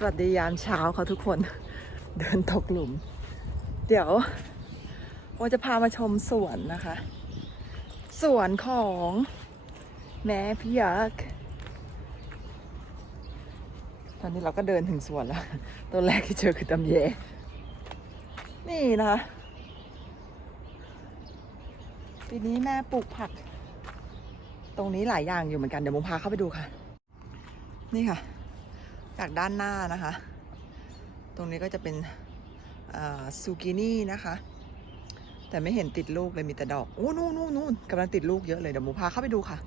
สวัสดียามเช้าค่ะทุกคน เดินตกหลุม เดี๋ยวโอจะพามาชมสวนนะคะ สวนของแม่พี่ยักษ์ตอนนี้เราก็เดินถึงสวนแล้ว ตัวแรกที่เจอคือตำเย นี่นะคะปีนี้แม่ปลูกผัก ตรงนี้หลายอย่างอยู่เหมือนกัน เดี๋ยวมุมพาเข้าไปดูค่ะ นี่ค่ะ จากด้านหน้านะคะ ตรงนี้ก็จะเป็นซูกินี่นะคะ แต่ไม่เห็นติดลูกเลยมีแต่ดอกโอ้นู่นนู่นนู่นกำลังติดลูกเยอะเลยเดี๋ยวหมูพาเข้าไปดูค่ะ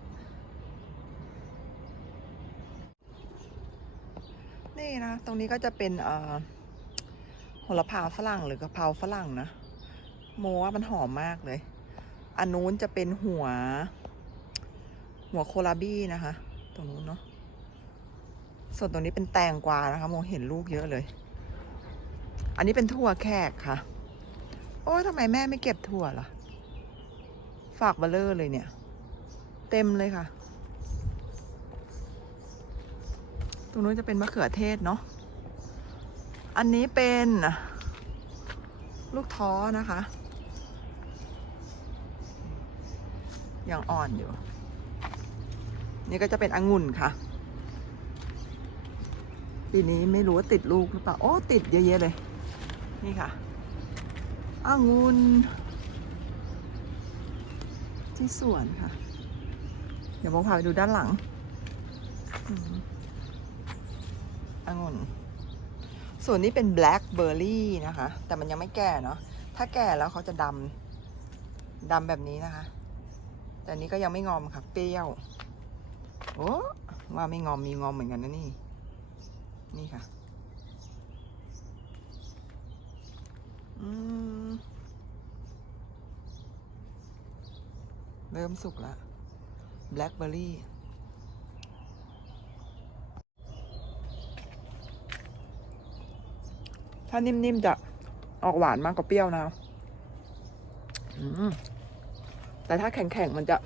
นี่นะ ตรงนี้ก็จะเป็นเอ่อโหระพาฝรั่งหรือกะเพราฝรั่งนะโมว่ามันหอมมากเลย อันนู้นจะเป็นหัว หัวโคลาบี้นะคะ ตรงนู้นเนาะ ส่วนตรงนี้เป็นแตงกวานะคะมองเห็นลูกเยอะเลย อันนี้เป็นถั่วแขกค่ะ โอ้ยทำไมแม่ไม่เก็บถั่วล่ะ ฝากเบลเลอร์เลยเนี่ย เต็มเลยค่ะ ตรงนู้นจะเป็นมะเขือเทศเนาะ อันนี้เป็นลูกท้อนะคะ ยังอ่อนอยู่ นี่ก็จะเป็นองุ่นค่ะ ปีนี้ไม่รู้ว่าติดลูกหรือเปล่า โอ้ ติดเยอะๆเลย นี่ค่ะองุ่นที่สวนค่ะ เดี๋ยวผมพาไปดูด้านหลังอืมองุ่นส่วนนี้เป็นแบล็คเบอร์รี่นะคะ แต่มันยังไม่แก่เนาะ ถ้าแก่แล้วเขาจะดำ ดำแบบนี้นะคะ แต่นนี้ก็ยังไม่งอมค่ะ เปรี้ยว โอ้ว่าไม่งอมมีงอมเหมือนกันนะนี่ นี่ค่ะอืมเริ่มสุกแล้วแบล็คเบอร์รี่ถ้านิ่มๆจะออกหวานมากกว่าเปรี้ยวนะแต่ถ้าแข็งๆมันจะ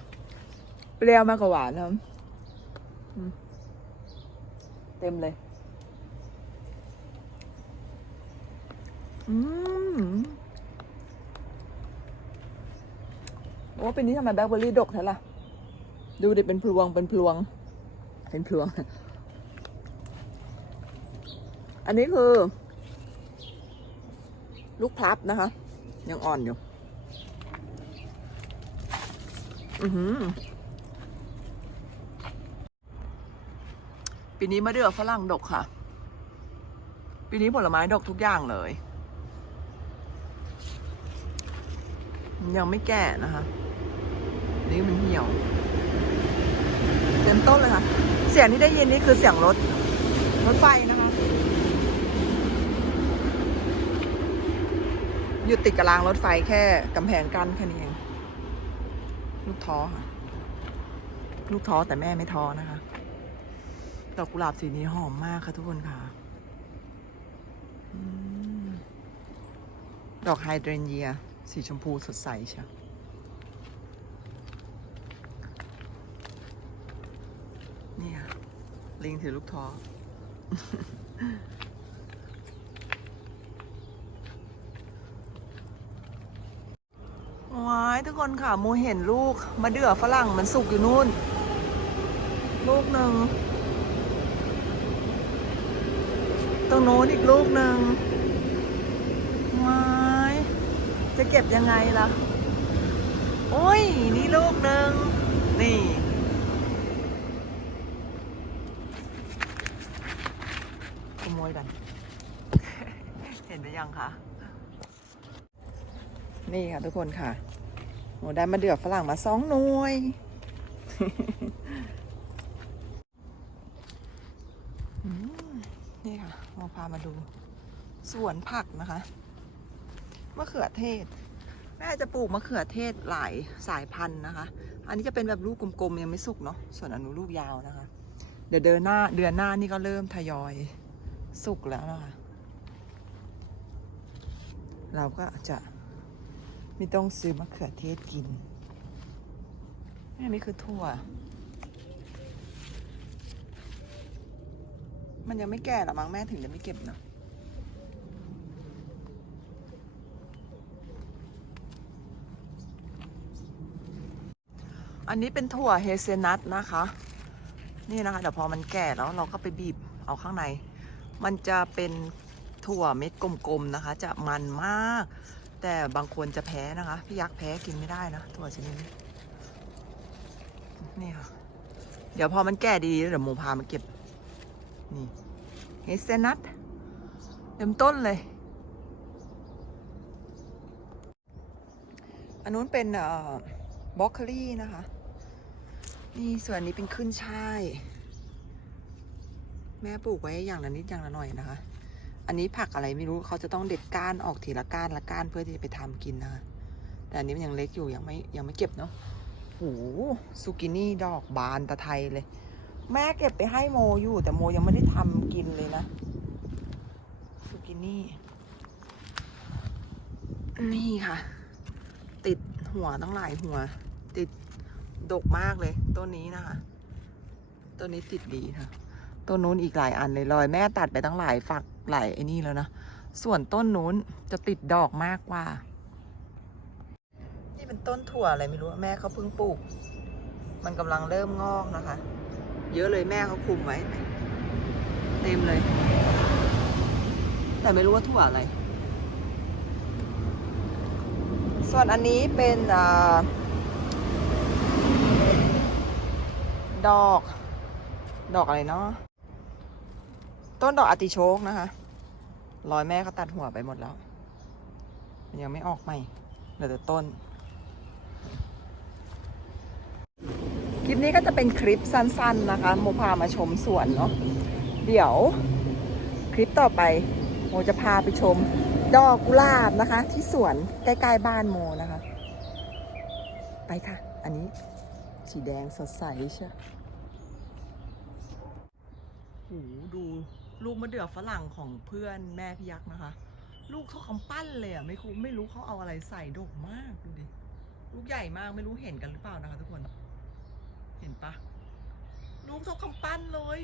เปรี้ยวมากกว่าหวานนะเต็มเลย อืมโอ้เป็นนี้ทำไมแบล็คเบอร์รี่ดกแท้ล่ะ ดูดิเป็นพลวงเป็นพลวง เป็นพลวง อันนี้คือ ลูกพลับนะคะ ยังอ่อนอยู่ อือหือปีนี้มะเดื่อฝรั่งดกค่ะ ปีนี้ผลไม้ดกทุกอย่างเลย ยังไม่แก่นะคะ นี่มันเหี่ยวเต็มต้นเลยค่ะ เสียงที่ได้ยินนี่คือเสียงรถ รถไฟนะคะ อยู่ติดกับรางรถไฟแค่กำแพงกั้นแค่นี้เอง ลูกท้อค่ะ ลูกท้อแต่แม่ไม่ท้อนะคะ ดอกกุหลาบสีนี้หอมมากค่ะทุกคนค่ะดอกไฮเดรนเยีย สีชมพูสดใสใช่นี่ค่ะลิงถือลูกท้อว้ายทุกคนค่ะโมเห็นลูกมะเดือฝรั่งมันสุกอยู่นู่น ลูกหนึ่งตรงโน้นอีกลูกหนึ่งว้ายจะ เก็บยังไงล่ะ โอ้ย นี่ลูกหนึ่งนี่ขโมยกัน เห็นไหมยังคะ นี่ค่ะทุกคนค่ะโหได้มาเดือฝรั่งมาสองหน่วย นี่ค่ะเราพามาดู สวนผักนะคะมะเขือเทศ แม่จะปลูกมะเขือเทศหลายสายพันธุ์นะคะ อันนี้จะเป็นแบบลูกกลมๆยังไม่สุกเนาะ ส่วนอันนู้ลูกยาวนะคะ เดี๋ยวเดือนหน้าเดือนหน้านี่ก็เริ่มทยอยสุกแล้วนะคะ เราก็จะไม่ต้องซื้อมะเขือเทศกินอันนี้คือถั่ว มันยังไม่แก่หรอมั้งแม่ถึงจะไม่เก็บเนอะ อันนี้เป็นถั่วเฮเซนัทนะคะ นี่นะคะ เดี๋ยวพอมันแก่แล้วเราก็ไปบีบเอาข้างใน มันจะเป็นถั่วเม็ดกลมๆนะคะ จะมันมาก แต่บางคนจะแพ้นะคะ พี่ยักษ์แพ้กินไม่ได้นะถั่วชนิดนี้นี่ค่ะ เดี๋ยวพอมันแก่ดีๆเดี๋ยวโมพามาเก็บ นี่เฮเซนัทเต็มต้นเลย อันนู้นเป็นบล็อกโคลี่นะคะ นี่ส่วนนี้เป็นขึ้นช่าย แม่ปลูกไว้อย่างละนิดอย่างละหน่อยนะคะ อันนี้ผักอะไรไม่รู้เขาจะต้องเด็ดก้านออกทีละก้านละก้านเพื่อที่จะไปทำกินนะคะแต่อันนี้มันยังเล็กอยู่ยังไม่ยังไม่เก็บเนาะโหซูกินี่ดอกบานตะไทยเลย แม่เก็บไปให้โมอยู่ แต่โมยังไม่ได้ทำกินเลยนะซูกินี่ นี่ค่ะ ติดหัวตั้งหลายหัว ติด ดกมากเลยต้นนี้นะคะต้นนี้ติดดีค่ะต้นนู้นอีกหลายอันเลยลอยแม่ตัดไปตั้งหลายฝักหลายไอ้นี่แล้วนะส่วนต้นนู้นจะติดดอกมากกว่า นี่เป็นต้นถั่วอะไรไม่รู้แม่เขาเพิ่งปลูก มันกำลังเริ่มงอกนะคะ เยอะเลยแม่เขาคุมไว้ เต็มเลย แต่ไม่รู้ว่าถั่วอะไร ส่วนอันนี้เป็นอา ดอก ดอกอะไรเนาะต้นดอกอติโชกนะคะรอยแม่เขาตัดหัวไปหมดแล้ว มันยังไม่ออกใหม่เหลือแต่ต้น คลิปนี้ก็จะเป็นคลิปสั้น ๆนะคะ โมพามาชมสวนเนาะเดี๋ยวคลิปต่อไป โมจะพาไปชม ดอกกุหลาบนะคะ ที่สวนใกล้ๆบ้านโมนะคะ ไปค่ะ อันนี้สีแดงสดใสใช่โหดูลูกมะเดื่อฝรั่งของเพื่อนแม่พี่ยักษ์นะคะ ลูกเขาคำปั้นเลยอะไม่รู้ไม่รู้เขาเอาอะไรใส่ดกมากดูดิลูกใหญ่มากไม่รู้เห็นกันหรือเปล่านะคะทุกคน เห็นปะลูกเท่าคำปั้นเลย